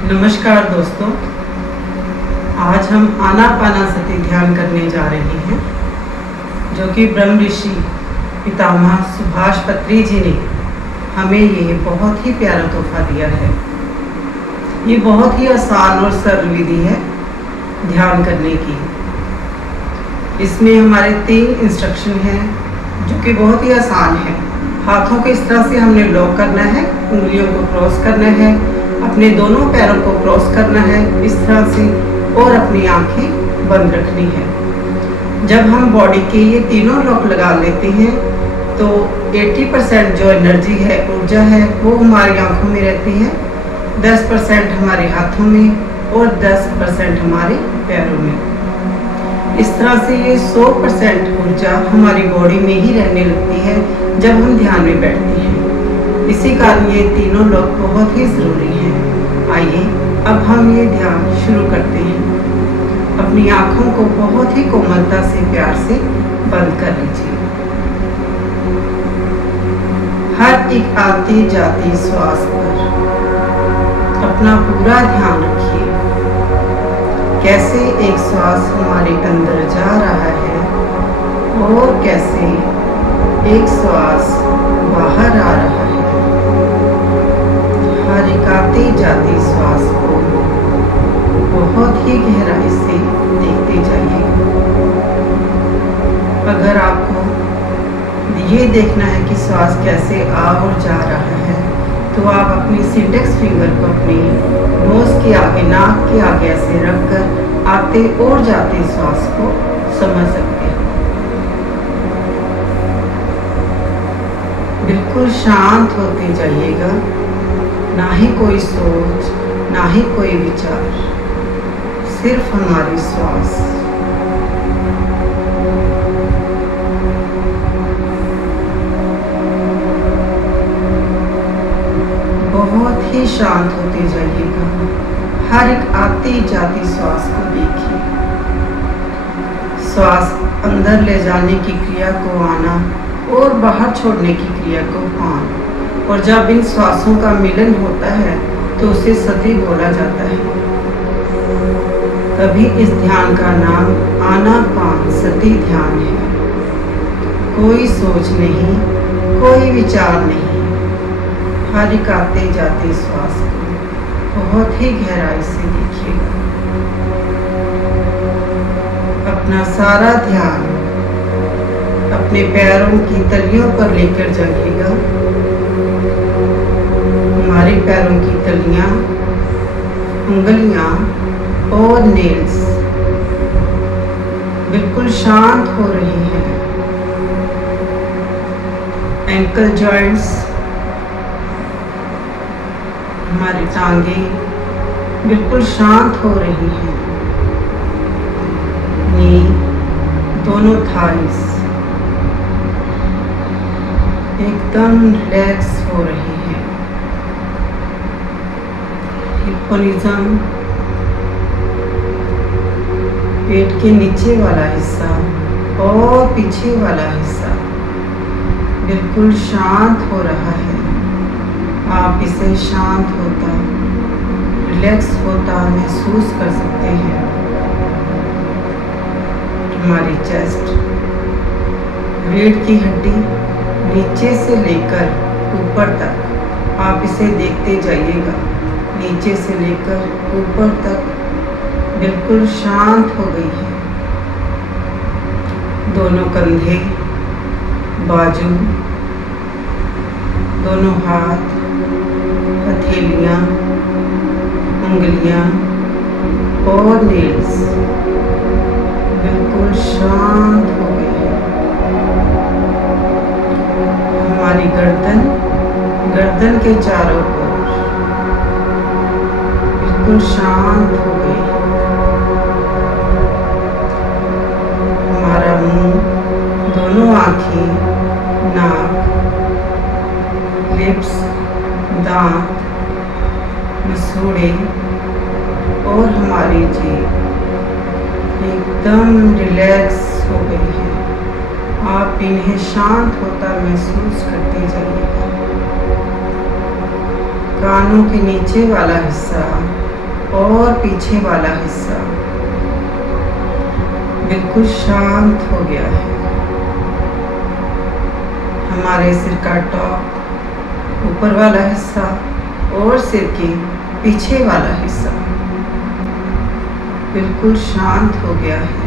नमस्कार दोस्तों, आज हम आनापानासति ध्यान करने जा रहे हैं, जो कि ब्रह्म ऋषि पितामह सुभाष पत्री जी ने हमें ये बहुत ही प्यारा तोहफा दिया है। ये बहुत ही आसान और सरल विधि है ध्यान करने की। इसमें हमारे 3 इंस्ट्रक्शन हैं जो कि बहुत ही आसान है। हाथों को इस तरह से हमने लॉक करना है, उंगलियों को क्रॉस करना है, अपने दोनों पैरों को क्रॉस करना है इस तरह से, और अपनी आंखें बंद रखनी है। जब हम बॉडी के ये तीनों लॉक लगा लेते हैं तो 80% जो एनर्जी है, ऊर्जा है, वो हमारी आंखों में रहती है, 10% हमारे हाथों में और 10% हमारे पैरों में। इस तरह से ये 100% ऊर्जा हमारी बॉडी में ही रहने लगती है जब हम ध्यान में बैठते हैं। इसी कारण ये तीनों लॉक बहुत ही ज़रूरी हैं। आइए अब हम ये ध्यान शुरू करते हैं। अपनी आँखों को बहुत ही कोमलता से, प्यार से बंद कर लीजिए। हर एक आती जाती श्वास पर अपना पूरा ध्यान रखिए। कैसे एक श्वास हमारे अंदर जा रहा है और कैसे एक श्वास बाहर आ रहा है। हर एक आती जाती श्वास को बहुत ही गहराई से देखते जाइए। अगर आपको ये देखना है कि श्वास कैसे आ और जा रहा है, तो आप अपनी इंडेक्स फिंगर को अपनी नोज के आगे, नाक के आगे ऐसे रखकर आते और जाते श्वास को समझ सकते हैं। बिल्कुल शांत होते जाइएगा, ना ही कोई सोच, ना ही कोई विचार, सिर्फ हमारी श्वास। बहुत ही शांत होते जाइएगा। हर एक आती जाती श्वास को देखिए। श्वास अंदर ले जाने की क्रिया को आना और बाहर छोड़ने की क्रिया को पान। और जब इन श्वासों का मिलन होता है तो उसे सति बोला जाता है। तभी इस ध्यान का नाम आनापानसति ध्यान है। कोई सोच नहीं, कोई विचार नहीं। हर एक आते जाते श्वास को बहुत ही गहराई से देखिएगा। अपना सारा ध्यान अपने पैरों की तलियों पर लेकर जाइएगा। हमारे पैरों की तलियां, उंगलियां और नेल्स बिल्कुल शांत हो रही हैं। एंकल जॉइंट्स, हमारी टांगें बिल्कुल शांत हो रही हैं। नी, दोनों थाइस एकदम रिलैक्स हो रही है। हिप्पोनिज्म, पेट के नीचे वाला हिस्सा और पीछे वाला हिस्सा बिल्कुल शांत हो रहा है। आप इसे शांत होता, रिलैक्स होता महसूस कर सकते हैं। हमारी चेस्ट, रीढ़ की हड्डी नीचे से लेकर ऊपर तक, आप इसे देखते जाइएगा। नीचे से लेकर ऊपर तक बिल्कुल शांत हो गई है। दोनों कंधे, बाजू, दोनों हाथ, हथेलियाँ, उंगलियाँ और नेल्स बिल्कुल शांत हो गई है। हमारी गर्दन के चारों ओर बिल्कुल शांत हो गई। हमारा मुंह, दोनों आँखें, नाक, लिप्स, दांत, मसूड़े और हमारी जीभ एकदम रिलैक्स हो गई है। आप इन्हें शांत होता महसूस करते जाइएगा। कानों के नीचे वाला हिस्सा और पीछे वाला हिस्सा बिल्कुल शांत हो गया है। हमारे सिर का टॉप, ऊपर वाला हिस्सा और सिर के पीछे वाला हिस्सा बिल्कुल शांत हो गया है।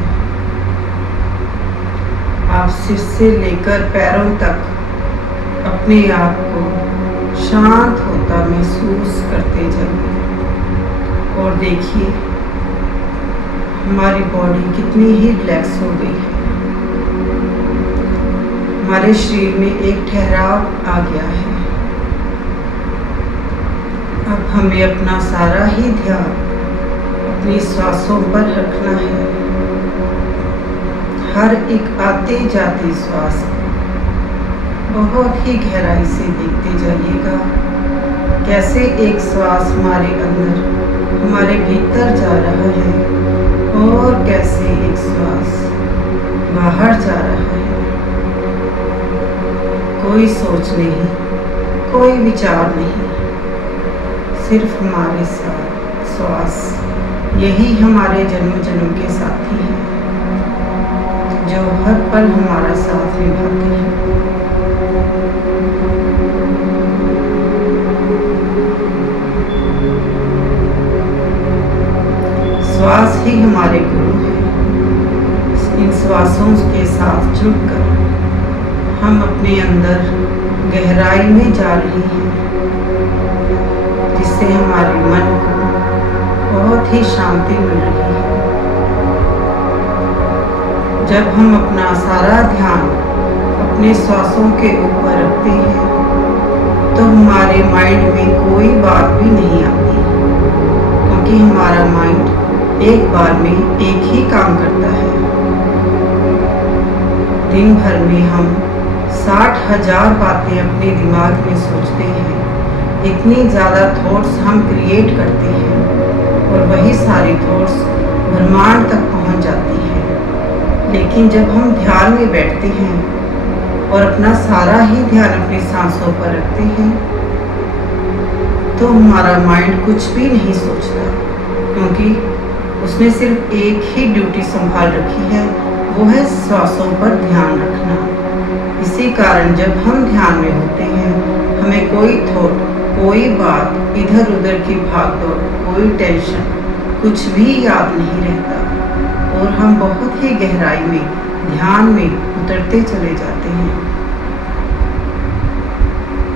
आप सिर से लेकर पैरों तक अपने आप को शांत होता महसूस करते जाइए और देखिए हमारी बॉडी कितनी ही रिलैक्स हो गई है। हमारे शरीर में एक ठहराव आ गया है। अब हमें अपना सारा ही ध्यान अपनी सांसों पर रखना है। हर एक आते जाते श्वास बहुत ही गहराई से देखते जाइएगा, कैसे एक श्वास हमारे अंदर, हमारे भीतर जा रहा है और कैसे एक श्वास बाहर जा रहा है। कोई सोच नहीं, कोई विचार नहीं, सिर्फ हमारे साथ श्वास। यही हमारे जन्म जन्म के साथी हैं जो हर पल हमारा साथ निभाते हैं। श्वास ही हमारे गुरु हैं। इन श्वासों के साथ जुड़कर हम अपने अंदर गहराई में जा रहे हैं, जिससे हमारे मन को बहुत ही शांति मिल रही है। जब हम अपना सारा ध्यान अपने श्वासों के ऊपर रखते हैं तो हमारे माइंड में कोई बात भी नहीं आती, क्योंकि हमारा माइंड एक बार में एक ही काम करता है। दिन भर में हम 60,000 बातें अपने दिमाग में सोचते हैं। इतनी ज़्यादा थॉट्स हम क्रिएट करते हैं और वही सारी थॉट्स ब्रह्मांड तक पहुंच जाती हैं। लेकिन जब हम ध्यान में बैठते हैं और अपना सारा ही ध्यान अपनी सांसों पर रखते हैं तो हमारा माइंड कुछ भी नहीं सोचता, क्योंकि उसने सिर्फ एक ही ड्यूटी संभाल रखी है, वो है श्वासों पर ध्यान रखना। इसी कारण जब हम ध्यान में होते हैं हमें कोई थॉट, कोई बात, इधर उधर की भागदौड़, कोई टेंशन, कुछ भी याद नहीं रहता और हम बहुत ही गहराई में ध्यान में उतरते चले जाते हैं।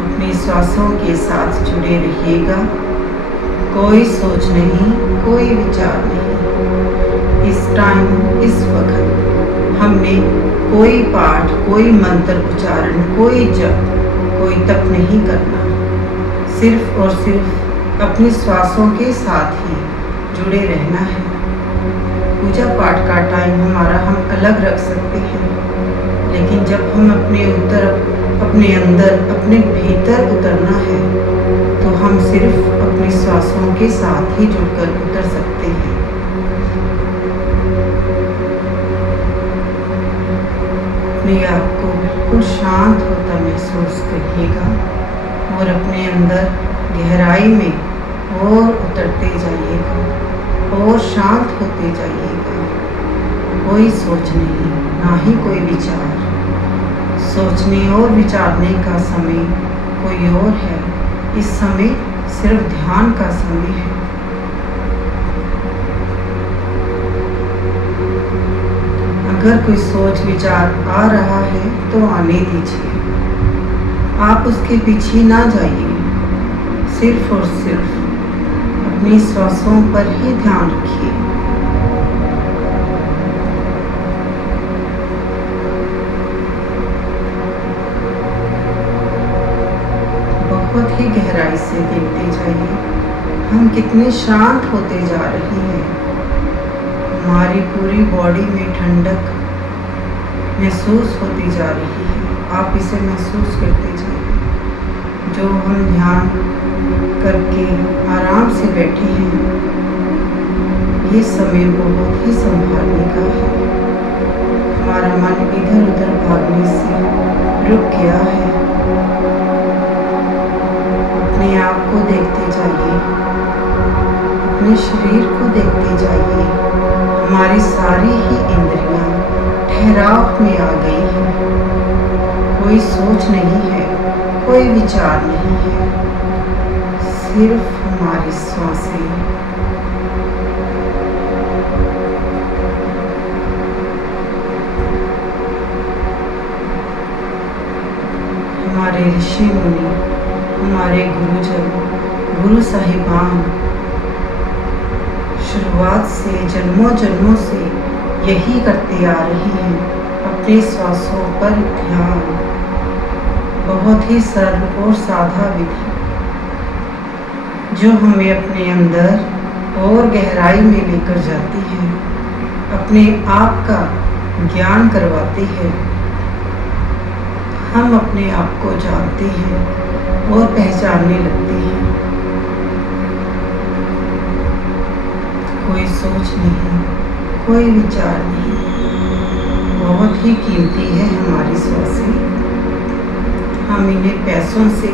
अपनी श्वासों के साथ जुड़े रहिएगा। कोई सोच नहीं, कोई विचार नहीं। इस टाइम, इस वक्त हमने कोई पाठ, कोई मंत्र उच्चारण, कोई जप, कोई तप नहीं करना। सिर्फ और सिर्फ अपनी श्वासों के साथ ही जुड़े रहना है। पूजा पाठ का टाइम हमारा हम अलग रख सकते हैं, लेकिन जब हम अपने अंदर, अपने भीतर उतरना है तो हम सिर्फ अपनी श्वासों के साथ ही जुड़कर उतर सकते हैं। अपने आप को बिल्कुल शांत होता महसूस करिएगा और अपने अंदर गहराई में और उतरते जाइएगा और शांत होते जाइएगा। कोई सोच नहीं, ना ही कोई विचार। सोचने और विचारने का समय कोई और है, इस समय सिर्फ ध्यान का समय है। अगर कोई सोच विचार आ रहा है तो आने दीजिए, आप उसके पीछे ना जाइए। सिर्फ और सिर्फ अपनी श्वासों पर ही ध्यान रखिए। बहुत ही गहराई से देखते जाइए हम कितने शांत होते जा रहे हैं। हमारी पूरी बॉडी में ठंडक महसूस होती जा रही है। आप इसे महसूस करते जाइए। जो हम ध्यान करके आराम से बैठे हैं, ये समय बहुत ही संभालने का है। हमारा मन इधर उधर भागने से रुक गया है। अपने आप को देखते जाइए, अपने शरीर को देखते जाइए। हमारी सारी ही इंद्रियां ठहराव में आ गई हैं। कोई सोच नहीं है, कोई विचार नहीं है, सिर्फ हमारी सांसें। हमारे ऋषि मुनि, हमारे गुरुजन, गुरु साहिबान शुरुआत से जन्मों जन्मों से यही करते आ रही हैं, अपने श्वासों पर ध्यान। बहुत ही सरल और सादा विधि जो हमें अपने अंदर और गहराई में लेकर जाती है, अपने आप का ज्ञान करवाती है। हम अपने आप को जानते हैं और पहचानने लगते हैं। कोई सोच नहीं, कोई विचार नहीं। बहुत ही कीमती है हमारी सांसें। हम इन्हें पैसों से,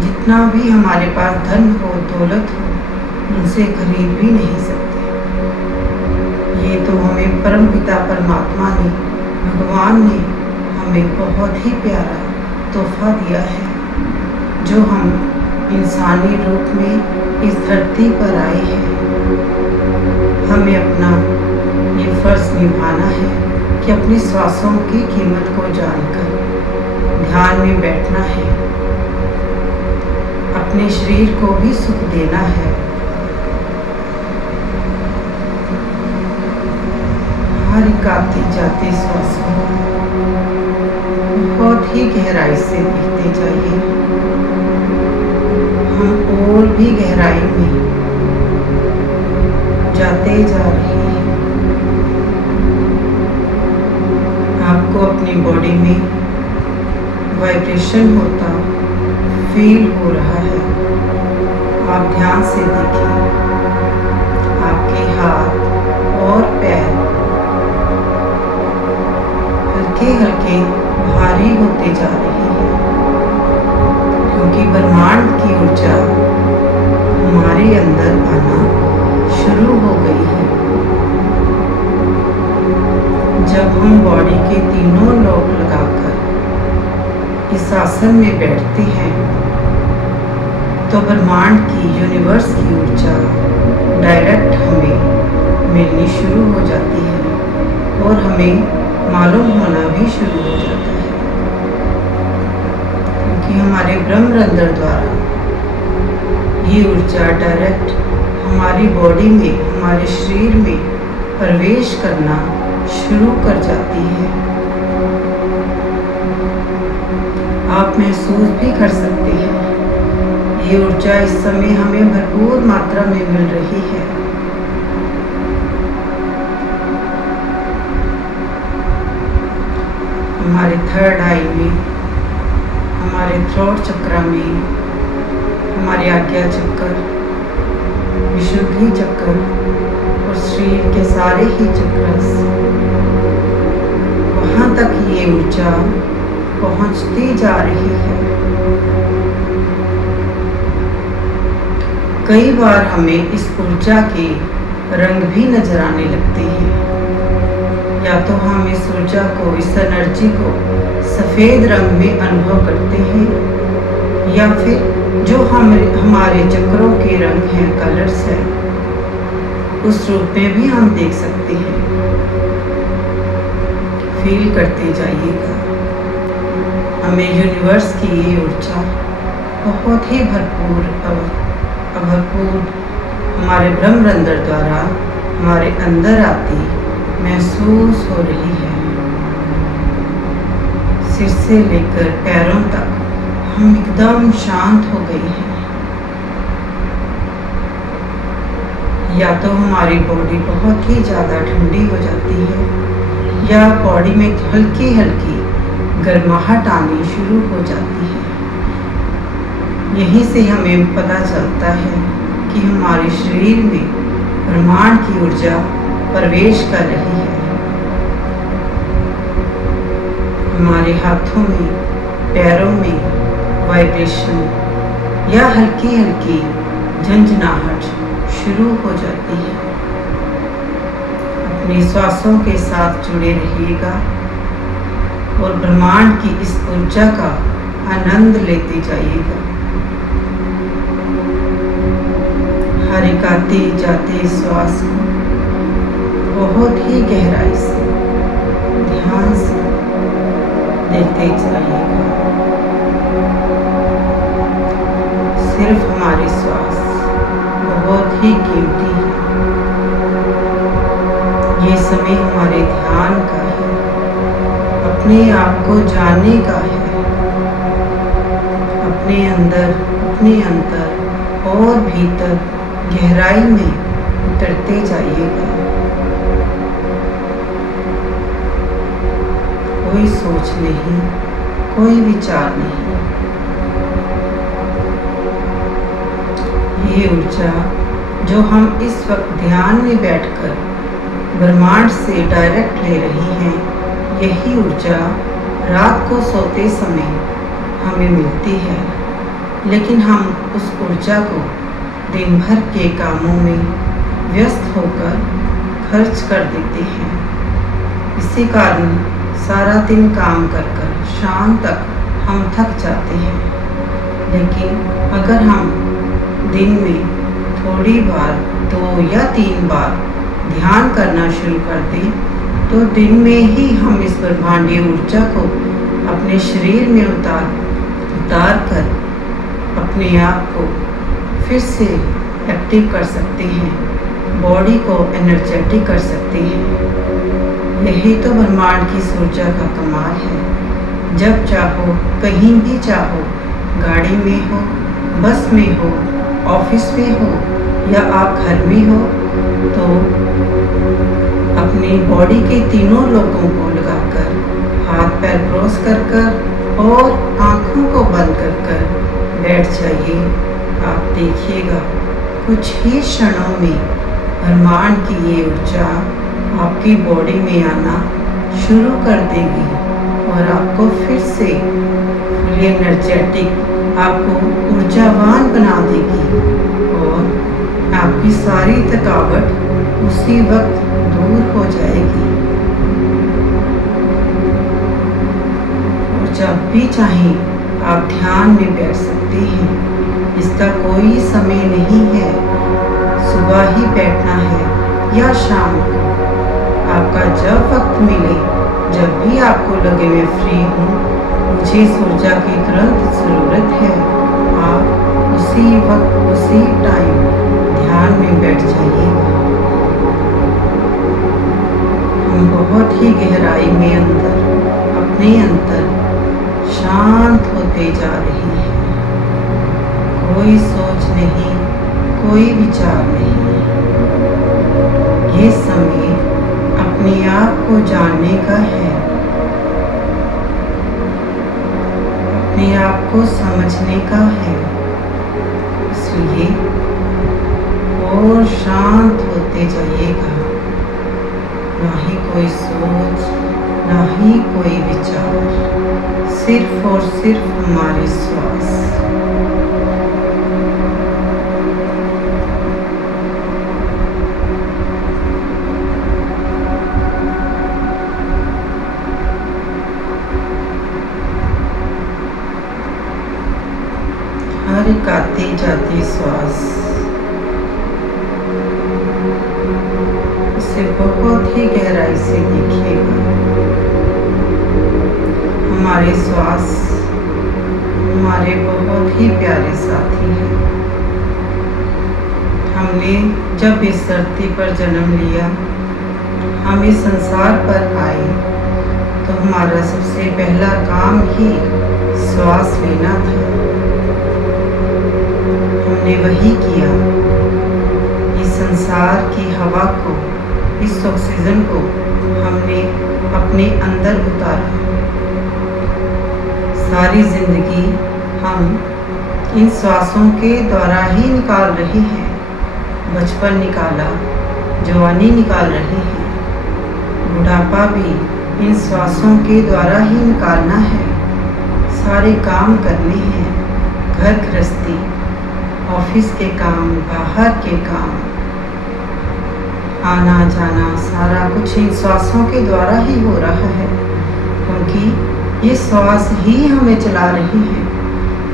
जितना भी हमारे पास धन हो, दौलत हो, उनसे खरीद भी नहीं सकते। ये तो हमें परमपिता परमात्मा ने, भगवान ने हमें बहुत ही प्यारा तोहफा दिया है, जो हम इंसानी रूप में इस धरती पर आए हैं। हमें अपना ये फर्ज निभाना है कि अपनी श्वासों की कीमत को जानकर ध्यान में बैठना है, अपने शरीर को भी सुख देना है। हर एक आती जाती श्वास को बहुत ही गहराई से देखते जाइए। हम और भी गहराई में जाते जा रहे हैं। आपको अपनी बॉडी में वाइब्रेशन होता फील हो रहा है। आप ध्यान से देखिए, आपके हाथ और पैर हल्के हल्के भारी होते जा रहे हैं, क्योंकि ब्रह्मांड की ऊर्जा हमारे अंदर आना शुरू हो गई है। जब हम बॉडी के तीनों लॉक लगाकर इस आसन में बैठते हैं, तो ब्रह्मांड की, यूनिवर्स की ऊर्जा डायरेक्ट हमें मिलनी शुरू हो जाती है और हमें मालूम होना भी शुरू हो जाता है, क्योंकि हमारे ब्रह्मरंध्र द्वारा ये ऊर्जा डायरेक्ट हमारी बॉडी में, हमारे शरीर में प्रवेश करना शुरू कर जाती है। आप महसूस भी कर सकते हैं, ये ऊर्जा इस समय हमें भरपूर मात्रा में मिल रही है। हमारे थर्ड आई में, हमारे थ्रोट चक्र में, हमारे आज्ञा चक्र, विशुद्धि चक्र और शरीर के सारे ही चक्र, वहाँ तक ये ऊर्जा पहुँचती जा रही है। कई बार हमें इस ऊर्जा के रंग भी नजर आने लगते हैं। या तो हम इस ऊर्जा को, इस एनर्जी को सफ़ेद रंग में अनुभव करते हैं, या फिर जो हमारे चक्रों के रंग हैं, कलर्स हैं, उस रूप में भी हम देख सकते हैं। फील करते जाइएगा। हमें यूनिवर्स की ये ऊर्जा बहुत ही भरपूर हमारे ब्रह्मरंध्र द्वारा हमारे अंदर आती महसूस हो रही है। सिर से लेकर पैरों तक हम एकदम शांत हो गए हैं। या तो हमारी बॉडी बहुत ही ज़्यादा ठंडी हो जाती है, या बॉडी में हल्की हल्की गर्माहट आनी शुरू हो जाती है। यहीं से हमें पता चलता है कि हमारे शरीर में ब्रह्मांड की ऊर्जा प्रवेश कर रही है। हमारे हाथों में, पैरों में वाइब्रेशन या हल्की हल्की झंझनाहट शुरू हो जाती है। अपनी श्वासों के साथ जुड़े रहिएगा और ब्रह्मांड की इस ऊर्जा का आनंद लेते जाइएगा। हर एक आते जाते श्वास को बहुत ही गहराई से ध्यान से लेते जाइएगा। सिर्फ हमारी श्वास बहुत ही कीमती है। ये समय हमारे ध्यान का है, अपने आप को जानने का है, अपने अंतर और भीतर गहराई में उतरते जाइएगा। कोई सोच नहीं, कोई विचार नहीं। ये ऊर्जा जो हम इस वक्त ध्यान में बैठकर ब्रह्मांड से डायरेक्ट ले रही हैं, यही ऊर्जा रात को सोते समय हमें मिलती है, लेकिन हम उस ऊर्जा को दिन भर के कामों में व्यस्त होकर खर्च कर देते हैं। इसी कारण सारा दिन काम कर शाम तक हम थक जाते हैं। लेकिन अगर हम दिन में थोड़ी बार 2 या 3 बार ध्यान करना शुरू कर दें, तो दिन में ही हम इस ब्रह्मांडीय ऊर्जा को अपने शरीर में उतार कर अपने आप को फिर से एक्टिव कर सकते हैं, बॉडी को एनर्जेटिक कर सकते हैं। यही तो ब्रह्मांड की ऊर्जा का कमाल है। जब चाहो, कहीं भी चाहो, गाड़ी में हो, बस में हो, ऑफिस में हो या आप घर में हो, तो अपनी बॉडी के तीनों लोगों को लगाकर हाथ पैर क्रॉस कर और आँखों को बंद कर बैठ जाइए। आप देखिएगा कुछ ही क्षणों में ब्रह्मांड की ये ऊर्जा आपकी बॉडी में आना शुरू कर देगी और आपको फिर से फुली एनर्जेटिक, आपको ऊर्जावान बना देगी और आपकी सारी थकावट उसी वक्त दूर हो जाएगी। और जब भी चाहें आप ध्यान में बैठ सकते हैं। इसका कोई समय नहीं है, सुबह ही बैठना है या शाम को, आपका जब वक्त मिले, जब भी आपको लगे मैं फ्री हूँ, मुझे इस ऊर्जा की तुरंत ज़रूरत है, आप उसी वक्त उसी टाइम ध्यान में बैठ जाइएगा। हम बहुत ही गहराई में अपने अंदर शांत होते जा रहे हैं। कोई सोच नहीं, कोई विचार नहीं। ये समय अपने आप को जानने का है, अपने आप को समझने का है। इसलिए और शांत होते जाइएगा। ना ही कोई सोच, ना ही कोई विचार, सिर्फ और सिर्फ हमारी श्वास। हर एक आती जाती श्वास इसे बहुत ही गहराई से देखिएगा। हमारे श्वास हमारे बहुत ही प्यारे साथी हैं। हमने जब इस धरती पर जन्म लिया, हम इस संसार पर आए, तो हमारा सबसे पहला काम ही श्वास लेना था। हमने वही किया। इस संसार की हवा को, इस ऑक्सीजन को हमने अपने अंदर उतारा। सारी जिंदगी हम इन श्वासों के द्वारा ही निकाल रहे हैं। बचपन निकाला, जवानी निकाल रहे हैं, बुढ़ापा भी इन श्वासों के द्वारा ही निकालना है। सारे काम करने हैं, घर गृहस्थी ऑफिस के काम, बाहर के काम, आना जाना, सारा कुछ इन श्वासों के द्वारा ही हो रहा है, क्योंकि ये श्वास ही हमें चला रही है।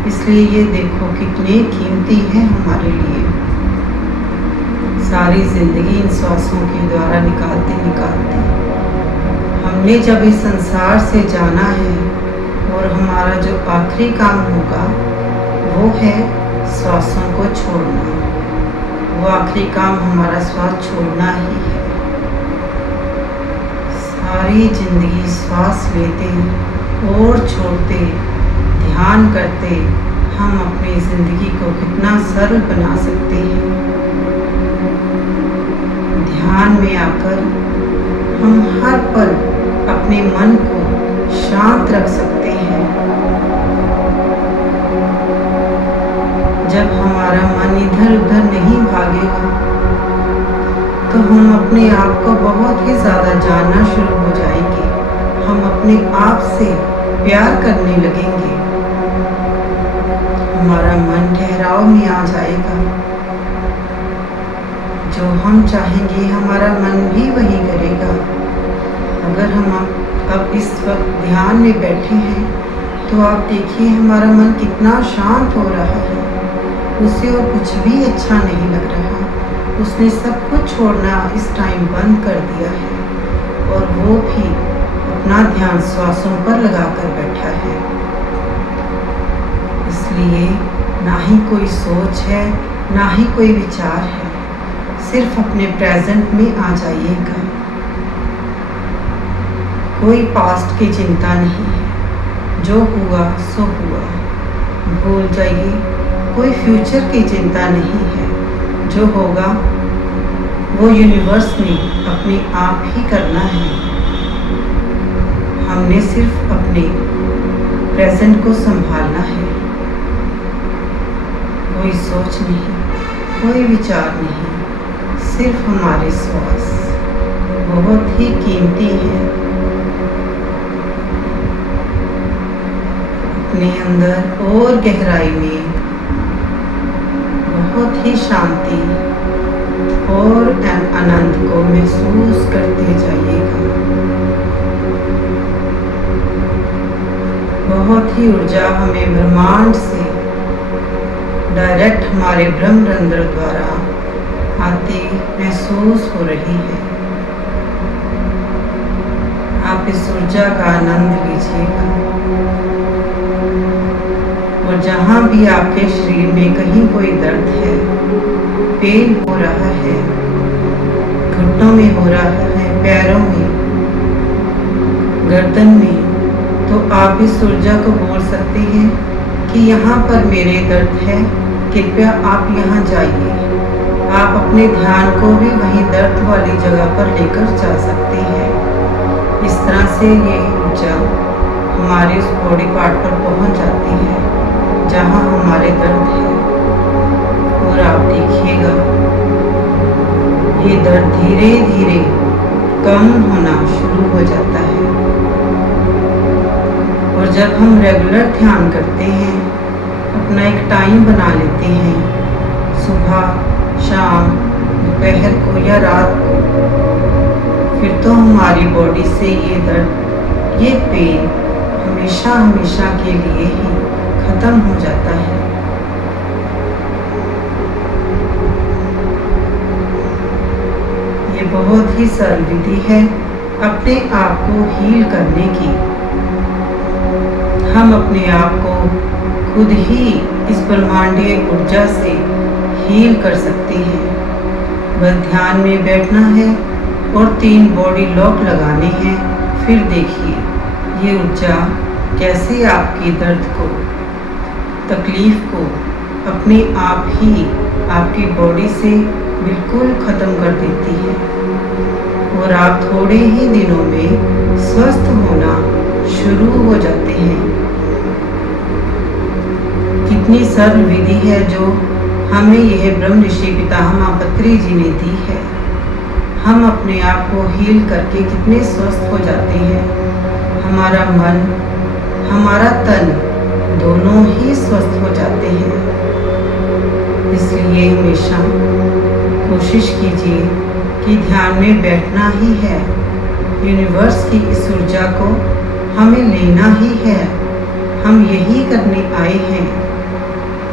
इसलिए ये देखो कितने कीमती हैं हमारे लिए। सारी जिंदगी इन श्वासों के द्वारा निकालते निकालते हमने जब इस संसार से जाना है, और हमारा जो आखिरी काम होगा वो है श्वासों को छोड़ना। वो आखिरी काम हमारा श्वास छोड़ना ही है। सारी जिंदगी श्वास लेते और छोड़ते, ध्यान करते हम अपनी ज़िंदगी को कितना सरल बना सकते हैं। ध्यान में आकर हम हर पल अपने मन को शांत रख सकते हैं। जब हमारा मन इधर उधर नहीं भागेगा तो हम अपने आप को बहुत ही ज़्यादा जानना शुरू हो जाएंगे। हम अपने आप से प्यार करने लगेंगे। हमारा मन ठहराव में आ जाएगा। जो हम चाहेंगे हमारा मन भी वही करेगा। अगर हम अब इस वक्त ध्यान में बैठे हैं तो आप देखिए हमारा मन कितना शांत हो रहा है। उसे और कुछ भी अच्छा नहीं लग रहा। उसने सब कुछ छोड़ना इस टाइम बंद कर दिया है, और वो भी अपना ध्यान श्वासों पर लगाकर बैठा है। इसलिए ना ही कोई सोच है, ना ही कोई विचार है। सिर्फ अपने प्रेजेंट में आ जाइएगा। कोई पास्ट की चिंता नहीं है। जो हुआ सो हुआ, भूल जाइए। कोई फ्यूचर की चिंता नहीं है। जो होगा वो यूनिवर्स ने अपने आप ही करना है। हमने सिर्फ अपने प्रेजेंट को संभालना है। कोई सोच नहीं, कोई विचार नहीं, सिर्फ हमारे श्वास बहुत ही कीमती है। अपने अंदर और गहराई में बहुत ही शांति और आनंद को महसूस करते जाइएगा। बहुत ही ऊर्जा हमें ब्रह्मांड से डायरेक्ट हमारे ब्रह्मरंध्र द्वारा आती महसूस हो रही है। आप इस ऊर्जा का आनंद लीजिएगा। और जहाँ भी आपके शरीर में कहीं कोई दर्द है, पेन हो रहा है, घुटनों में हो रहा है, पैरों में, गर्दन में, तो आप इस ऊर्जा को बोल सकते हैं कि यहाँ पर मेरे दर्द है, कृपया आप यहाँ जाइए। आप अपने ध्यान को भी वहीं दर्द वाली जगह पर लेकर जा सकते हैं। इस तरह से ये ऊर्जा हमारे उस बॉडी पार्ट पर पहुँच जाती है जहाँ हमारे दर्द है। और आप देखिएगा ये दर्द धीरे धीरे कम होना शुरू हो जाता है। और जब हम रेगुलर ध्यान करते हैं, अपना एक टाइम बना लेते हैं, सुबह, शाम, दोपहर को या रात को, फिर तो हमारी बॉडी से ये दर्द, ये पेन हमेशा हमेशा के लिए ही खत्म हो जाता है। ये बहुत ही सरल विधि है अपने आप को हील करने की। हम अपने आप को खुद ही इस ब्रह्मांडीय ऊर्जा से हील कर सकते हैं। बस ध्यान में बैठना है और 3 बॉडी लॉक लगाने हैं। फिर देखिए ये ऊर्जा कैसे आपकी दर्द को, तकलीफ को अपने आप ही आपकी बॉडी से बिल्कुल ख़त्म कर देती है। और आप थोड़े ही दिनों में स्वस्थ होना शुरू हो जाते हैं। कितनी सरल विधि है जो हमें यह ब्रह्म ऋषि पितामह पत्री जी ने दी है। हम अपने आप को हील करके कितने स्वस्थ हो जाते हैं। हमारा मन, हमारा तन दोनों ही स्वस्थ हो जाते हैं। इसलिए हमेशा कोशिश कीजिए कि ध्यान में बैठना ही है। यूनिवर्स की इस ऊर्जा को हमें लेना ही है। हम यही करने आए हैं।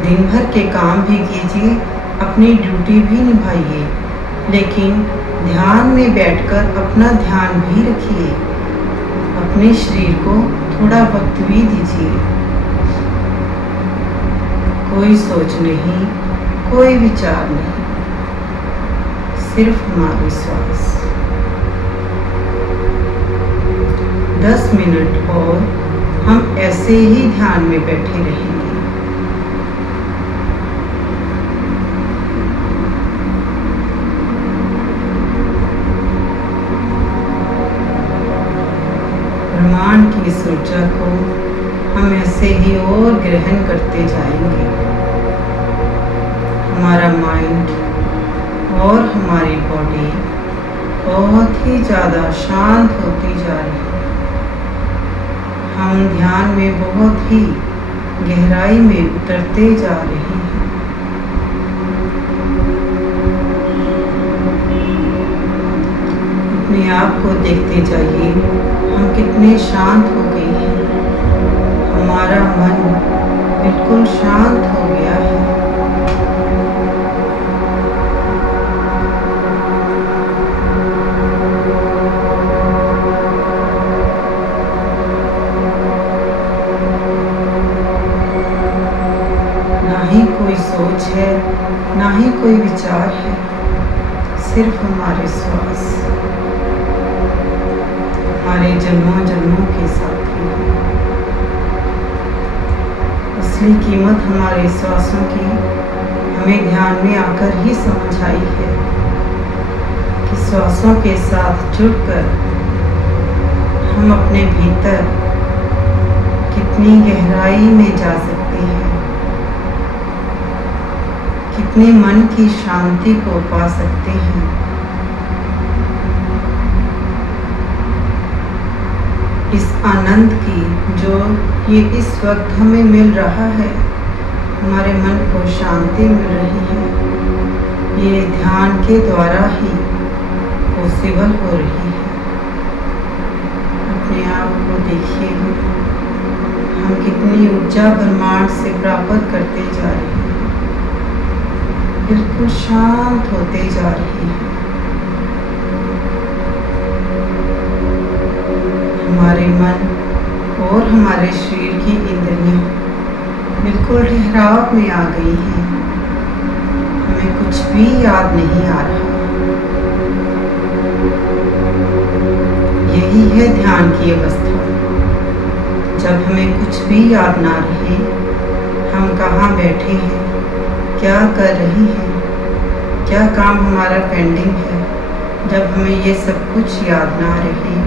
दिन भर के काम भी कीजिए, अपनी ड्यूटी भी निभाइए, लेकिन ध्यान में बैठकर अपना ध्यान भी रखिए। अपने शरीर को थोड़ा वक्त भी दीजिए। कोई सोच नहीं, कोई विचार नहीं, सिर्फ हमारी श्वास। 10 मिनट और हम ऐसे ही ध्यान में बैठे रहेंगे। ब्रह्मांड की इस ऊर्जा को हम ऐसे ही और ग्रहण करते जाएंगे। हमारा माइंड और हमारी बॉडी बहुत ही ज़्यादा शांत होती जा रही है। हम ध्यान में बहुत ही गहराई में उतरते जा रहे हैं। अपने आप को देखते जाइए, हम कितने शांत हो गए हैं। हमारा मन बिल्कुल शांत हो गया है। ना ही कोई सोच है, ना ही कोई विचार है, सिर्फ हमारे श्वास हमारे जन्मों जन्मों के साथी हैं। असली कीमत हमारे श्वासों की हमें ध्यान में आकर ही समझ आई है कि श्वासों के साथ जुड़कर हम अपने भीतर कितनी गहराई में जा सकते हैं, कितने मन की शांति को पा सकते हैं। इस आनंद की जो ये इस वक्त हमें मिल रहा है, हमारे मन को शांति मिल रही है, ये ध्यान के द्वारा ही पॉसिबल हो रही है। अपने आप को देखिए, हम कितनी ऊर्जा ब्रह्मांड से प्राप्त करते जा रहे हैं, बिल्कुल शांत होते जा रहे हैं। हमारे मन और हमारे शरीर की इंद्रियां बिल्कुल ठहराव में आ गई हैं। हमें कुछ भी याद नहीं आ रहा। यही है ध्यान की अवस्था। जब हमें कुछ भी याद ना रहे, हम कहाँ बैठे हैं, क्या कर रहे हैं, क्या काम हमारा पेंडिंग है, जब हमें ये सब कुछ याद ना रहे,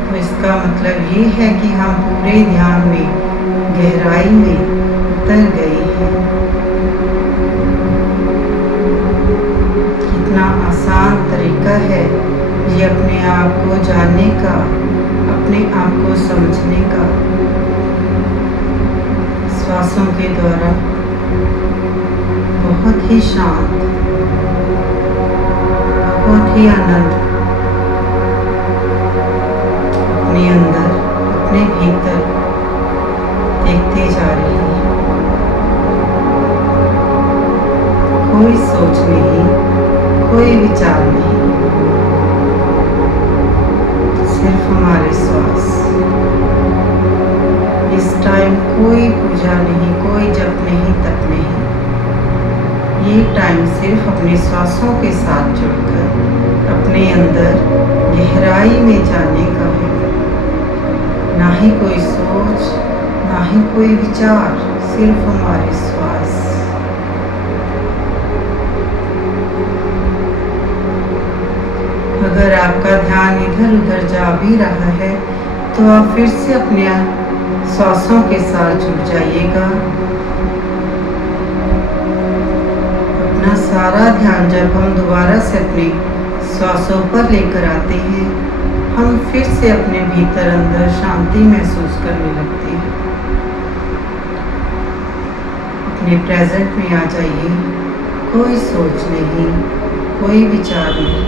तो इसका मतलब ये है कि हम पूरे ध्यान में गहराई में उतर गए हैं। कितना आसान तरीका है ये अपने आप को जानने का, अपने आप को समझने का। श्वासों के द्वारा बहुत ही शांत, बहुत ही आनंद अपने अंदर, अपने भीतर देखते जा रहे हैं। कोई सोच नहीं, कोई विचार नहीं, सिर्फ हमारे श्वास। इस टाइम कोई पूजा नहीं, कोई जप नहीं, तप नहीं। ये टाइम सिर्फ अपने श्वासों के साथ जुड़कर अपने अंदर गहराई में जाने का है। ना ही कोई सोच, ना ही कोई विचार, सिर्फ हमारे श्वास। अगर आपका ध्यान इधर उधर जा भी रहा है, तो आप फिर से अपने श्वासों के साथ जुड़ जाइएगा। अपना सारा ध्यान जब हम दोबारा से अपने श्वासों पर लेकर आते हैं, हम फिर से अपने भीतर अंदर शांति महसूस करने लगते हैं। अपने प्रेजेंट में आ जाइए, कोई सोच नहीं, कोई विचार नहीं।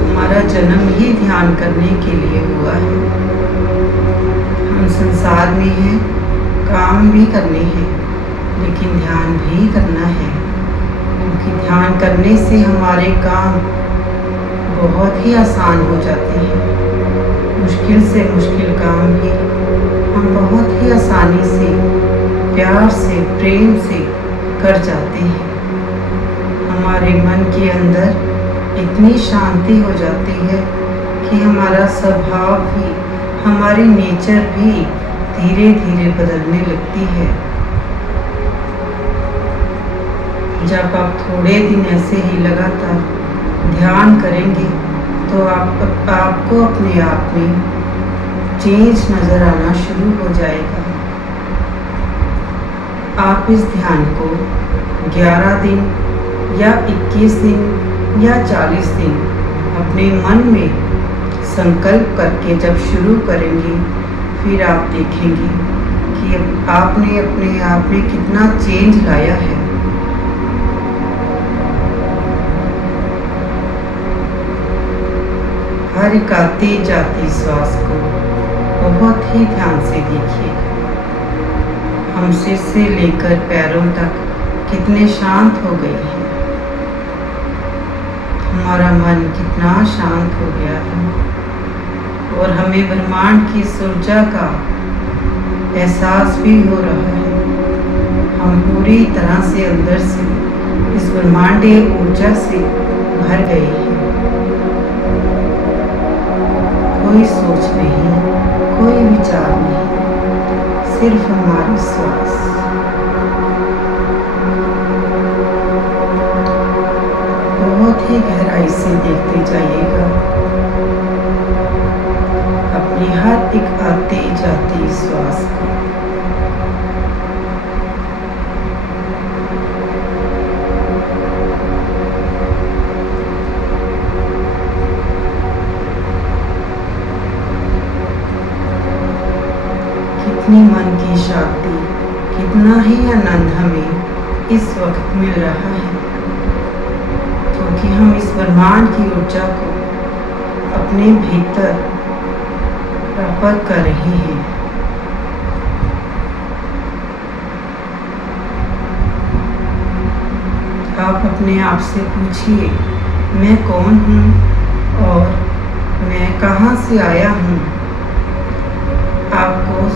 हमारा जन्म ही ध्यान करने के लिए हुआ है। हम संसार में हैं, काम भी करने हैं, लेकिन ध्यान भी करना है, क्योंकि ध्यान करने से हमारे काम बहुत ही आसान हो जाते हैं। मुश्किल से मुश्किल काम भी हम बहुत ही आसानी से, प्यार से, प्रेम से कर जाते हैं। हमारे मन के अंदर इतनी शांति हो जाती है कि हमारा स्वभाव भी, हमारी नेचर भी धीरे धीरे बदलने लगती है। जब आप थोड़े दिन ऐसे ही लगातार ध्यान करेंगे तो आपको अपने आप में चेंज नज़र आना शुरू हो जाएगा। आप इस ध्यान को 11 दिन या 21 दिन या 40 दिन अपने मन में संकल्प करके जब शुरू करेंगे, फिर आप देखेंगे कि आपने अपने आप में कितना चेंज लाया है। हर एक आते जाती श्वास को बहुत ही ध्यान से देखिए। हम सिर से लेकर पैरों तक कितने शांत हो गए हैं। हमारा मन कितना शांत हो गया है और हमें ब्रह्मांड की ऊर्जा का एहसास भी हो रहा है। हम पूरी तरह से अंदर से इस ब्रह्मांडीय ऊर्जा से भर गए हैं। कोई सोच नहीं, कोई विचार नहीं, सिर्फ हमारी श्वास। बहुत ही गहराई से देखते जाइएगा अपनी हर एक आती जाती श्वास को। कितनी मन की शांति, कितना ही आनंद हमें इस वक्त मिल रहा है, क्योंकि हम इस ब्रह्मांड की ऊर्जा को अपने भीतर प्राप्त कर रहे हैं। आप अपने आप से पूछिए, मैं कौन हूँ और मैं कहाँ से आया हूँ। आपको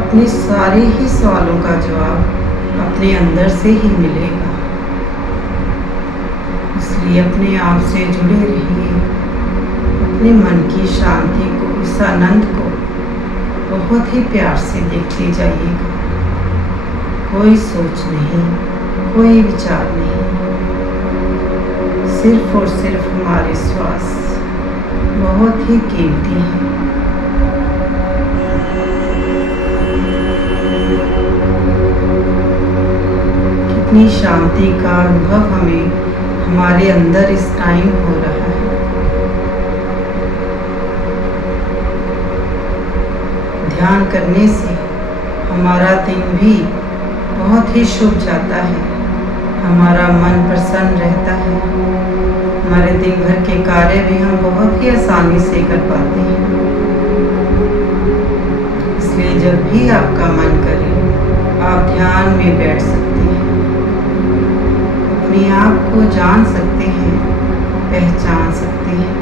अपने सारे ही सवालों का जवाब अपने अंदर से ही मिलेगा। इसलिए अपने आप से जुड़े रहिए। अपने मन की शांति को, इस आनंद को बहुत ही प्यार से देखते जाइएगा। कोई सोच नहीं, कोई विचार नहीं, सिर्फ और सिर्फ हमारे श्वास बहुत ही कीमती हैं। कितनी शांति का अनुभव हमें हमारे अंदर इस टाइम हो रहा है। ध्यान करने से हमारा दिन भी बहुत ही शुभ जाता है। हमारा मन प्रसन्न रहता है। हमारे दिन भर के कार्य भी हम बहुत ही आसानी से कर पाते हैं। इसलिए जब भी आपका मन करे, आप ध्यान में बैठ सकते हैं। अपने आप को जान सकते हैं, पहचान सकते हैं।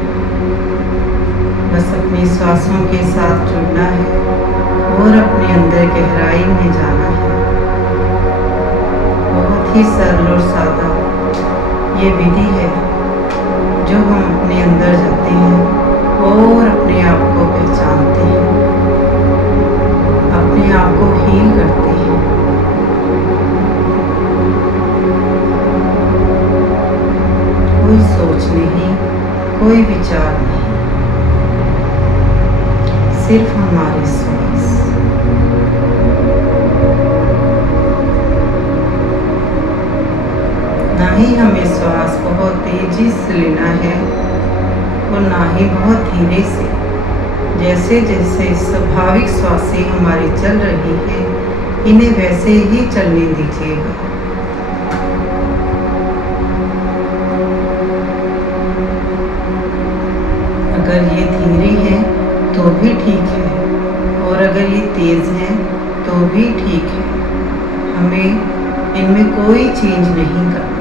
बस अपनी श्वासों के साथ जुड़ना है और अपने अंदर गहराई में जाना है। बहुत ही सरल और सादा ये विधि है जो हम अपने अंदर जाते हैं और अपने आप को पहचानते हैं, अपने आप को हील करते हैं। कोई सोच नहीं, कोई विचार नहीं, सिर्फ हमारी श्वास। ना ही हमें श्वास बहुत तेजी से लेना है और ना ही बहुत धीरे से, जैसे जैसे स्वाभाविक सांसें हमारी चल रही है, इन्हें वैसे ही चलने दीजिएगा। अगर ये धीरे है तो भी ठीक है, और अगर ये तेज है तो भी ठीक है। हमें इनमें कोई चेंज नहीं करना।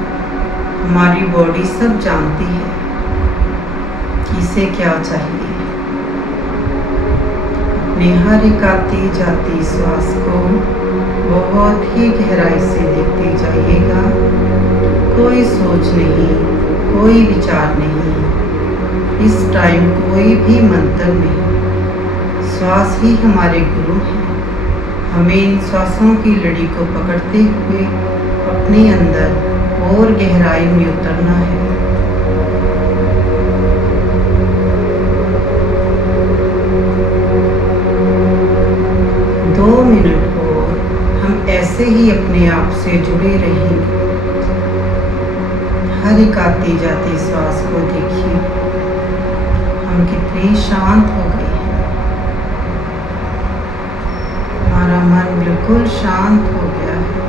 हमारी बॉडी सब जानती है कि इसे क्या चाहिए। अपने हर एक आती जाती श्वास को बहुत ही गहराई से देखते जाइएगा। कोई सोच नहीं, कोई विचार नहीं, इस टाइम कोई भी मंत्र नहीं। श्वास ही हमारे गुरु हैं। हमें इन श्वासों की लड़ी को पकड़ते हुए अपने अंदर और गहराई में उतरना है। दो मिनट और हम ऐसे ही अपने आप से जुड़े रहेंगे। हर एक आती जाती श्वास को देखिए, हम कितने शांत हो गए हैं। हमारा मन बिल्कुल शांत हो गया है।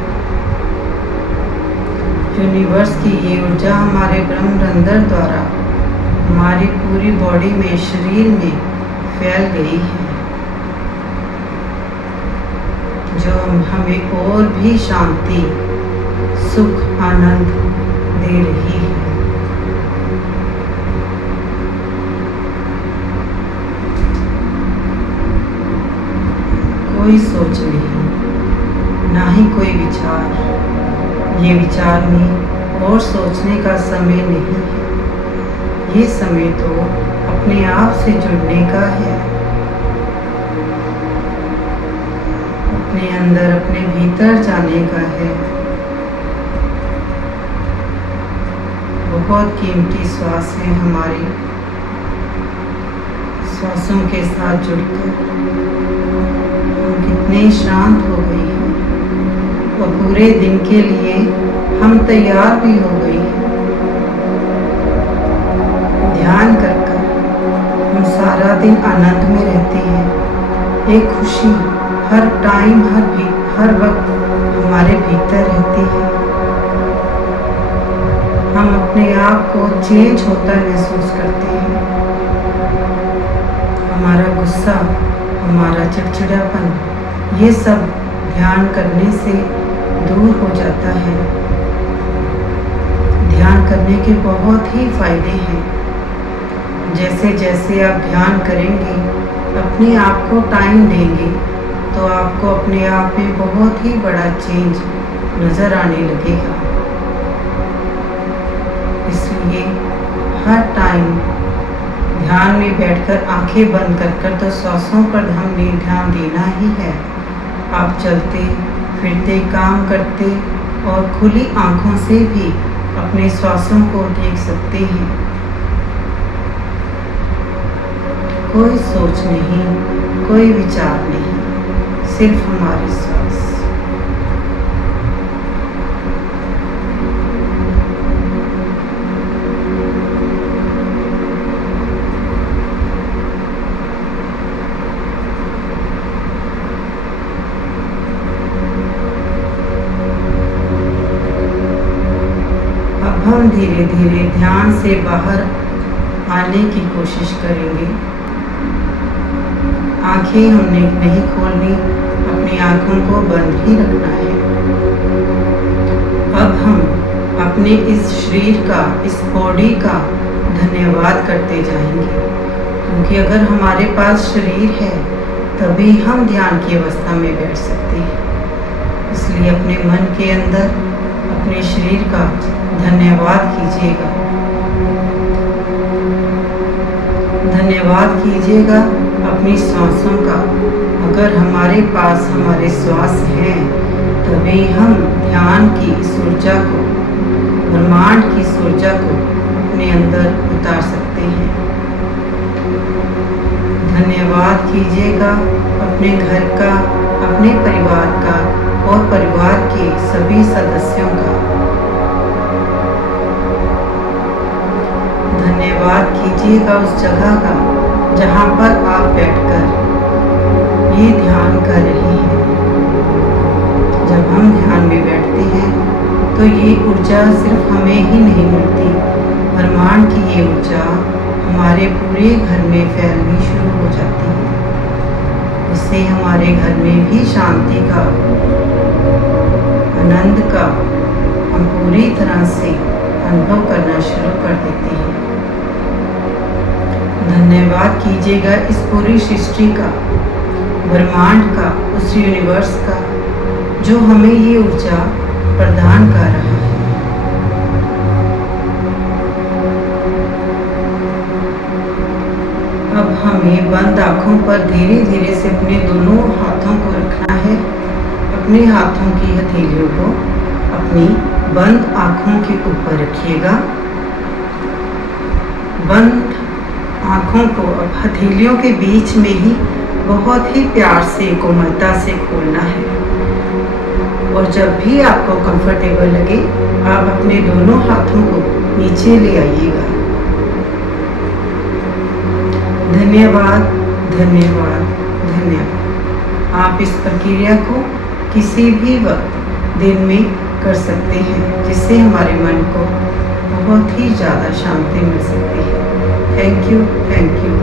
यूनिवर्स की ये ऊर्जा हमारे ब्रह्मरंध्र द्वारा हमारी पूरी बॉडी में, शरीर में फैल गई है, जो हमें और भी शांति, सुख, आनंद दे रही है। कोई सोच नहीं, ना ही कोई विचार। ये विचार में और सोचने का समय नहीं है। ये समय तो अपने आप से जुड़ने का है। अपने अंदर, अपने भीतर जाने का है। बहुत कीमती श्वास है हमारी। श्वासों के साथ जुड़कर हम कितने शांत हो गए हैं, और पूरे दिन के लिए हम तैयार भी हो गए हैं। ध्यान कर हम सारा दिन आनंद में रहते हैं। एक खुशी हर टाइम, हर वक्त हमारे भीतर रहती है। हम अपने आप को चेंज होता महसूस करते हैं। हमारा गुस्सा, हमारा चिड़चिड़ापन, ये सब ध्यान करने से दूर हो जाता है। ध्यान करने के बहुत ही फायदे हैं। जैसे जैसे आप ध्यान करेंगे, अपने आप को टाइम देंगे, तो आपको अपने आप में बहुत ही बड़ा चेंज नज़र आने लगेगा। इसलिए हर टाइम ध्यान में बैठकर आंखें बंद कर तो श्वासों पर हमने ध्यान देना ही है। आप चलते फिरते, काम करते और खुली आंखों से भी अपने श्वासों को देख सकते हैं। कोई सोच नहीं, कोई विचार नहीं, सिर्फ हमारी श्वास। अब हम धीरे धीरे ध्यान से बाहर आने की कोशिश करेंगे। आंखें हमने नहीं खोलनी, अपनी आंखों को बंद ही रखना है। अब हम अपने इस शरीर का, इस बॉडी का धन्यवाद करते जाएंगे, क्योंकि अगर हमारे पास शरीर है तभी हम ध्यान की अवस्था में बैठ सकते हैं। इसलिए अपने मन के अंदर अपने शरीर का धन्यवाद कीजिएगा। धन्यवाद कीजिएगा अपनी सांसों का। अगर हमारे पास हमारे श्वास हैं, तभी हम ध्यान की इस ऊर्जा को, ब्रह्मांड की इस ऊर्जा को अपने अंदर उतार सकते हैं। धन्यवाद कीजिएगा अपने घर का, अपने परिवार का और परिवार के सभी सदस्यों का। धन्यवाद कीजिएगा उस जगह का जहाँ पर आप बैठकर ये ध्यान कर रहे हैं। जब हम ध्यान में बैठते हैं तो ये ऊर्जा सिर्फ हमें ही नहीं मिलती, ब्रह्मांड की ये ऊर्जा हमारे पूरे घर में फैलनी शुरू हो जाती है। इससे हमारे घर में भी शांति का, आनंद का हम पूरी तरह से अनुभव करना शुरू कर देते हैं। धन्यवाद कीजिएगा इस पूरी सृष्टि का, ब्रह्मांड का, उस यूनिवर्स का जो हमें ये ऊर्जा प्रदान कर रहा है। अब हमें बंद आँखों पर धीरे धीरे से अपने दोनों हाथों को रखना है। अपने हाथों की हथेलियों को अपनी बंद आँखों के ऊपर रखिएगा। बंद आँखों को अब हथेलियों के बीच में ही बहुत ही प्यार से, कोमलता से खोलना है। और जब भी आपको कंफर्टेबल लगे आप अपने दोनों हाथों को नीचे ले आइएगा। धन्यवाद, धन्यवाद, धन्यवाद। आप इस प्रक्रिया को किसी भी वक्त दिन में कर सकते हैं, जिससे हमारे मन को बहुत ही ज़्यादा शांति मिल सकती है। Thank you, thank you.